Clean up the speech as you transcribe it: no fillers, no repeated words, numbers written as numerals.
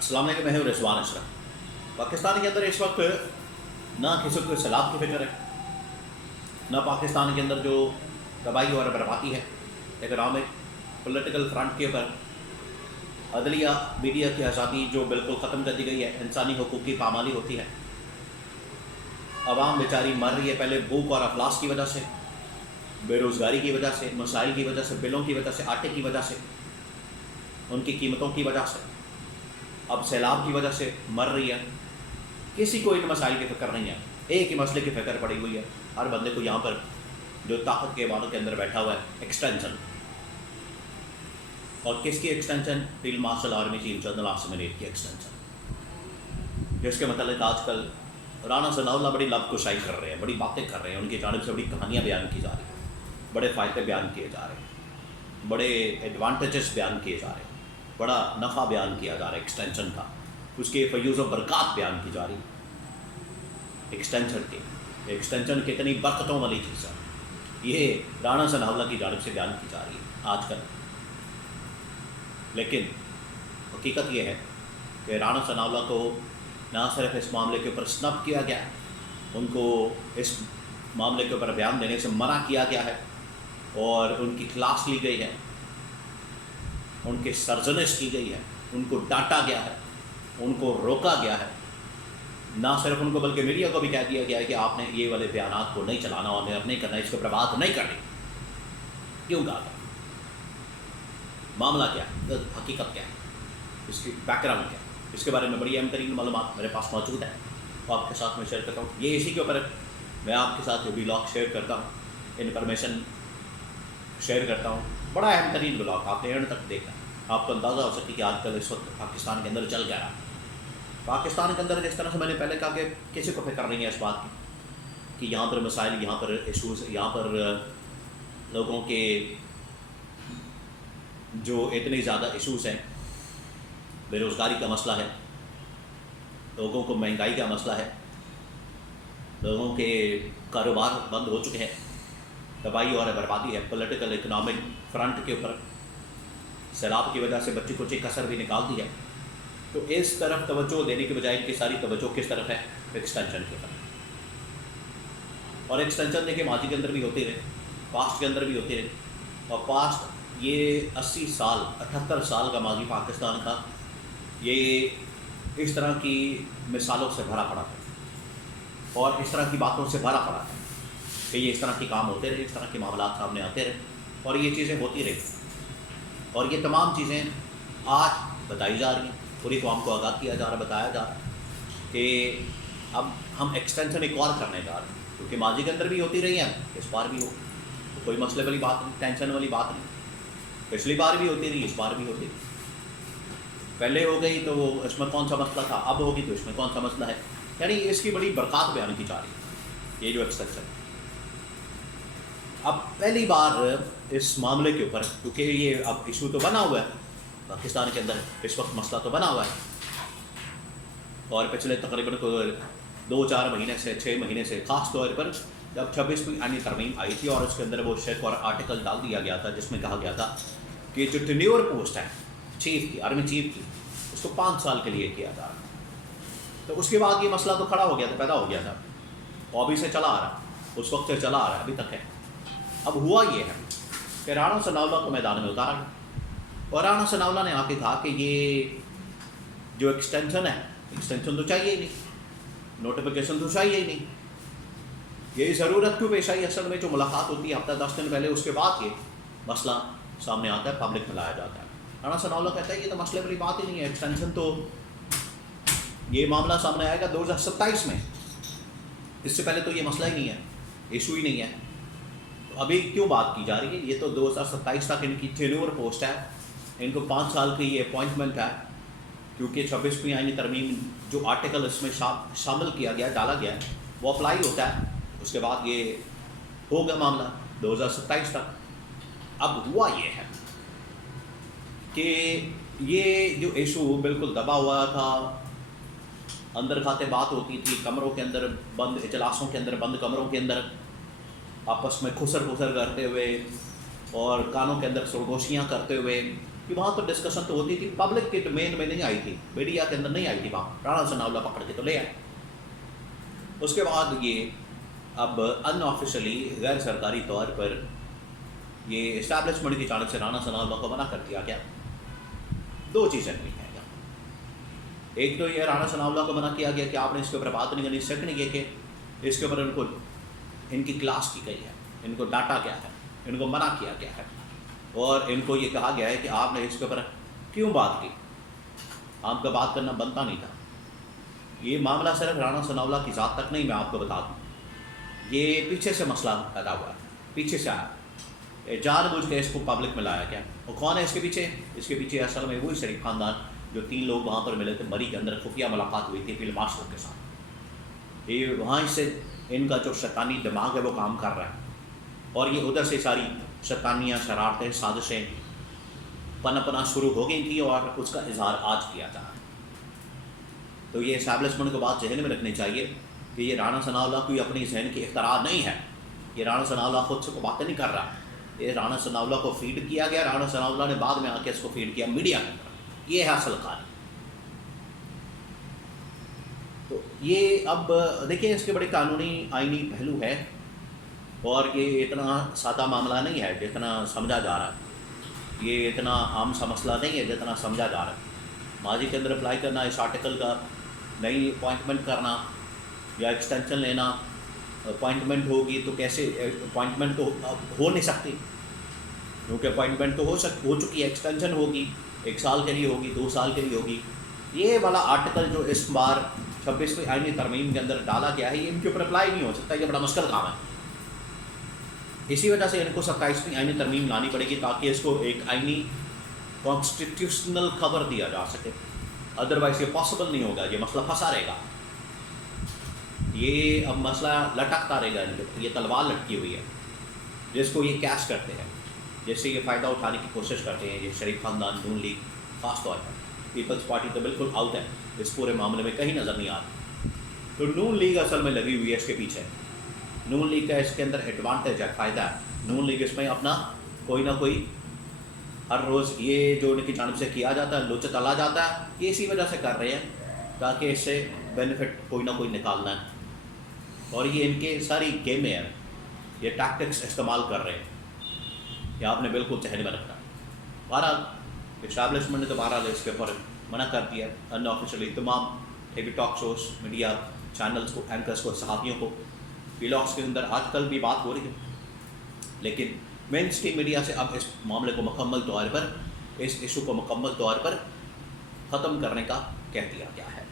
السلام علیکم، میں ہوں رضوان اشرف۔ پاکستان کے اندر اس وقت نہ کسی کو سیلاب کی فکر ہے، نہ پاکستان کے اندر جو تباہی اور بربادی ہے اکنامک پولیٹیکل فرنٹ کے اوپر، عدلیہ میڈیا کی آزادی جو بالکل ختم کر دی گئی ہے، انسانی حقوق کی پامالی ہوتی ہے، عوام بیچاری مر رہی ہے پہلے بھوک اور افلاس کی وجہ سے، بے روزگاری کی وجہ سے، مسائل کی وجہ سے، بلوں کی وجہ سے، آٹے کی وجہ سے، ان کی قیمتوں کی وجہ سے، اب سیلاب کی وجہ سے مر رہی ہے۔ کسی کو ان مسائل کی فکر نہیں ہے، ایک ہی مسئلے کی فکر پڑی ہوئی ہے ہر بندے کو، یہاں پر جو طاقت کے ایوانوں کے اندر بیٹھا ہوا ہے، ایکسٹینشن۔ اور کس کی extension? Field marshal army chief general Asim Munir کی ایکسٹینشن، جس کے متعلق آج کل رانا ثناء اللہ بڑی لب کشائی کر رہے ہیں، بڑی باتیں کر رہے ہیں، ان کی جانب سے بڑی کہانیاں بیان کی جا رہی ہیں، بڑے فائدے بیان کیے جا رہے ہیں، بڑے ایڈوانٹیجز بیان کیے جا رہے ہیں، بڑا نفع بیان کیا جا رہا ہے ایکسٹینشن کا، اس کے فیوز و برکات بیان کی جا رہی ہے ایکسٹینشن کتنی برکتوں والی چیز ہے، یہ رانا ثناء اللہ کی جانب سے بیان کی جا رہی ہے آج کل۔ لیکن حقیقت یہ ہے کہ رانا ثناء اللہ کو نہ صرف اس معاملے کے اوپر سنب کیا گیا، ان کو اس معاملے کے اوپر بیان دینے سے منع کیا گیا ہے، اور ان کی کلاس لی گئی ہے، ان کی سرزنش کی گئی ہے، ان کو ڈانٹا گیا ہے، ان کو روکا گیا ہے۔ نہ صرف ان کو بلکہ میڈیا کو بھی کہہ دیا گیا ہے کہ آپ نے یہ والے بیانات کو نہیں چلانا اور نہیں کرنا، اس کو برباد نہیں کرنی۔ کیوں کہا تھا؟ معاملہ کیا ہے، حقیقت کیا ہے، اس کی بیک گراؤنڈ کیا ہے، اس کے بارے میں بڑی اہم ترین معلومات میرے پاس موجود ہے، وہ آپ کے ساتھ میں شیئر کرتا ہوں۔ یہ اسی کے اوپر میں آپ کے ساتھ ولاگ شیئر کرتا ہوں، انفارمیشن شیئر کرتا ہوں، بڑا اہم ترین ولاگ، آپ نے اینڈ تک دیکھا، آپ کو اندازہ ہو سکے کہ آج کل اس وقت پاکستان کے اندر چل گیا ہے۔ پاکستان کے اندر جس طرح سے میں نے پہلے کہا کہ کسی کو فکر نہیں ہے اس بات کی کہ یہاں پر مسائل، یہاں پر ایشوز، یہاں پر لوگوں کے جو اتنے زیادہ ایشوز ہیں، بے روزگاری کا مسئلہ ہے، لوگوں کو مہنگائی کا مسئلہ ہے، لوگوں کے کاروبار بند ہو چکے ہیں، تباہی اور بربادی ہے پولیٹیکل اکنامک فرنٹ کے اوپر، سیلاب کی وجہ سے بچی کچی کسر بھی نکال دی ہے، تو اس طرف توجہ دینے کے بجائے ان کی ساری توجہ کس طرف ہے؟ ایکسٹینشن کی طرف۔ اور ایکسٹینشن دیکھیں ماضی کے اندر بھی ہوتی رہے، پاسٹ کے اندر بھی ہوتی رہے، اور پاسٹ یہ 80 سال 78 سال کا ماضی پاکستان کا، یہ اس طرح کی مثالوں سے بھرا پڑا تھا اور اس طرح کی باتوں سے بھرا پڑا تھا کہ یہ اس طرح کے کام ہوتے رہے، اس طرح کے معاملات سامنے آتے رہے، اور یہ چیزیں ہوتی رہی، اور یہ تمام چیزیں آج بتائی جا رہی ہیں، پوری قوم کو آگاہ کیا جا رہا ہے، بتایا جا رہا ہے کہ اب ہم ایکسٹینشن ایک اور کرنے جا رہے ہیں، کیونکہ ماضی کے اندر بھی ہوتی رہی ہیں، اس بار بھی ہو، تو کوئی مسئلے والی بات نہیں، ٹینشن والی بات نہیں، پچھلی بار بھی ہوتی رہی، اس بار بھی ہوتی رہی، پہلے ہو گئی تو وہ اس میں کون سا مسئلہ تھا، اب ہوگی تو اس میں کون سا مسئلہ ہے، یعنی اس کی بڑی برکات بیان کی جا رہی ہے یہ جو ایکسٹینشن۔ اب پہلی بار اس معاملے کے اوپر، کیونکہ یہ اب ایشو تو بنا ہوا ہے پاکستان کے اندر، اس وقت مسئلہ تو بنا ہوا ہے، اور پچھلے تقریباً 2-4 مہینے سے 6 مہینے سے، خاص طور پر جب 26ویں آئینی ترمیم آئی تھی اور اس کے اندر وہ شیک اور آرٹیکل ڈال دیا گیا تھا جس میں کہا گیا تھا کہ جو ٹینیور پوسٹ ہے چیف کی، آرمی چیف کی، اس کو 5 سال کے لیے کیا جا رہا ہے، تو اس کے بعد یہ مسئلہ تو کھڑا ہو گیا تھا، پیدا ہو گیا تھا، اور ابھی سے چلا آ رہا، اس وقت سے چلا آ رہا ہے، ابھی تک ہے۔ اب ہوا یہ ہے کہ رانا ثناء اللہ کو میدان میں اتارا گیا، اور رانا ثناء اللہ نے آ کے کہا کہ یہ جو ایکسٹینشن ہے، ایکسٹینشن تو چاہیے ہی نہیں، نوٹیفیکیشن تو چاہیے ہی نہیں، یہ ضرورت کیوں پیش آئی؟ اصل میں جو ملاقات ہوتی ہے ہفتہ 10 دن پہلے، اس کے بعد یہ مسئلہ سامنے آتا ہے، پبلک میں لایا جاتا ہے۔ رانا ثناء اللہ کہتا ہے یہ تو مسئلے والی بات ہی نہیں ہے، ایکسٹینشن تو یہ معاملہ سامنے آئے گا 2027 میں، اس سے پہلے تو یہ مسئلہ ہی نہیں ہے، ایشو ہی نہیں ہے، تو ابھی کیوں بات کی جا رہی ہے؟ یہ تو 2027 تک ان کی ٹینیور پوسٹ ہے، ان کو 5 سال کی یہ اپوائنٹمنٹ ہے، کیونکہ 26ویں آئینی ترمیم جو آرٹیکل اس میں شامل کیا گیا، ڈالا گیا ہے، وہ اپلائی ہوتا ہے، اس کے بعد یہ ہوگا معاملہ 2027 تک۔ اب ہوا یہ ہے کہ یہ جو ایشو بالکل دبا ہوا تھا، اندر کھاتے بات ہوتی تھی، کمروں کے اندر بند، اجلاسوں کے اندر بند کمروں کے اندر آپس میں کھسر پھسر کرتے ہوئے اور کانوں کے اندر سرگوشیاں کرتے ہوئے کہ وہاں تو ڈسکشن تو ہوتی تھی، پبلک کے ڈومین میں نہیں آئی تھی، میڈیا کے اندر نہیں آئی تھی، وہاں رانا ثناءاللہ پکڑ کے تو لے آئے۔ اس کے بعد یہ اب ان آفیشلی غیر سرکاری طور پر یہ اسٹیبلشمنٹ کی جانب سے رانا ثناءاللہ کو منع کر دیا گیا۔ دو چیزیں ہوئی ہیں یہاں، ایک تو یہ رانا ثناءاللہ کو منع کیا گیا کہ آپ نے اس کے اوپر بات نہیں کرنی، سیکنڈ یہ کہ اس کے اوپر ان کی کلاس کی گئی ہے، ان کو ڈانٹا گیا ہے، ان کو منع کیا گیا ہے، اور ان کو یہ کہا گیا ہے کہ آپ نے اس کے اوپر کیوں بات کی، آپ کا بات کرنا بنتا نہیں تھا۔ یہ معاملہ صرف رانا ثناءاللہ کی ذات تک نہیں، میں آپ کو بتا دوں، یہ پیچھے سے مسئلہ پیدا ہوا ہے، پیچھے سے آیا، جان بوجھ کے اس کو پبلک میں لایا گیا۔ اور کون ہے اس کے پیچھے؟ اس کے پیچھے اصل میں وہی شریف خاندان جو 3 لوگ وہاں پر ملے تھے، مری کے اندر خفیہ ملاقات ہوئی تھی فیلڈ مارشل کے ساتھ، یہ وہاں سے ان کا جو شیطانی دماغ ہے وہ کام کر رہا ہے، اور یہ ادھر سے ساری شیطانیاں، شرارتیں، سازشیں پنپنا شروع ہو گئی تھیں، اور اس کا اظہار آج کیا جا رہا ہے۔ تو یہ اسٹیبلشمنٹ کو بات ذہن میں رکھنی چاہیے کہ یہ رانا ثناءاللہ کوئی اپنی ذہن کی اختراع نہیں ہے، یہ رانا ثناءاللہ خود سے کو باتیں نہیں کر رہا، یہ رانا ثناءاللہ کو فیڈ کیا گیا، رانا ثناءاللہ نے بعد میں آ کے اس کو فیڈ کیا میڈیا کے اندر، یہ ہے اصل کہانی۔ تو یہ اب دیکھیں اس کے بڑے قانونی آئینی پہلو ہے، اور یہ اتنا سادہ معاملہ نہیں ہے جتنا سمجھا جا رہا ہے، یہ اتنا عام سا مسئلہ نہیں ہے جتنا سمجھا جا رہا ہے۔ ماضی کے اندر اپلائی کرنا، اس آرٹیکل کا نئی اپوائنٹمنٹ کرنا یا ایکسٹینشن لینا، اپوائنٹمنٹ ہوگی تو کیسے، اپوائنٹمنٹ تو ہو نہیں سکتی کیونکہ اپوائنٹمنٹ تو ہو چکی ہے، ایکسٹینشن ہوگی 1 سال کے لیے ہوگی، 2 سال کے لیے ہوگی۔ یہ والا آرٹیکل جو اس بار 26ویں آئینی ترمیم کے اندر ڈالا گیا ہے، یہ ان کے اوپر اپلائی نہیں ہو سکتا، یہ بڑا مشکل کام ہے۔ اسی وجہ سے ان کو 27ویں آئینی ترمیم لانی پڑے گی تاکہ اس کو ایک آئینی کانسٹیٹیوشنل کور دیا جا سکے، ادروائز یہ پاسبل نہیں ہوگا، یہ مسئلہ پھنسا رہے گا، یہ اب مسئلہ لٹکتا رہے گا، یہ تلوار لٹکی ہوئی ہے جس کو یہ کیش کرتے ہیں، جس سے یہ فائدہ اٹھانے کی کوشش کرتے ہیں۔ یہ شریف خاندان، نون لیگ خاص طور پر، پیپلز پارٹی تو بالکل آؤٹ ہے اس پورے معاملے میں، کہیں نظر نہیں آتی۔ تو نون لیگ اصل میں لگی ہوئی ہے اس کے پیچھے، نون لیگ کا اس کے اندر ایڈوانٹیج ہے، فائدہ ہے، نون لیگ اس میں اپنا کوئی نہ کوئی ہر روز یہ جو ان کی جانب سے کیا جاتا ہے، لوچا چلا جاتا ہے، یہ اسی وجہ سے کر رہے ہیں تاکہ اس سے بینیفٹ کوئی نہ کوئی نکالنا ہے، اور یہ ان کے ساری گیمیں ہیں، یہ ٹیکٹکس استعمال کر رہے ہیں، یہ آپ نے بالکل ذہن میں رکھنا۔ بہرحال اسٹیبلشمنٹ نے تو بہرحال اس کے اوپر منع کر دیا ان آفیشلی، تمام TV talk shows, media channels کو، اینکرز کو، صحافیوں کو، ویلاگس کے اندر آج کل بھی بات ہو رہی ہے، لیکن مین اسٹریم میڈیا سے اب اس معاملے کو مکمل طور پر، اس ایشو کو مکمل طور پر ختم کرنے کا کہہ دیا گیا ہے۔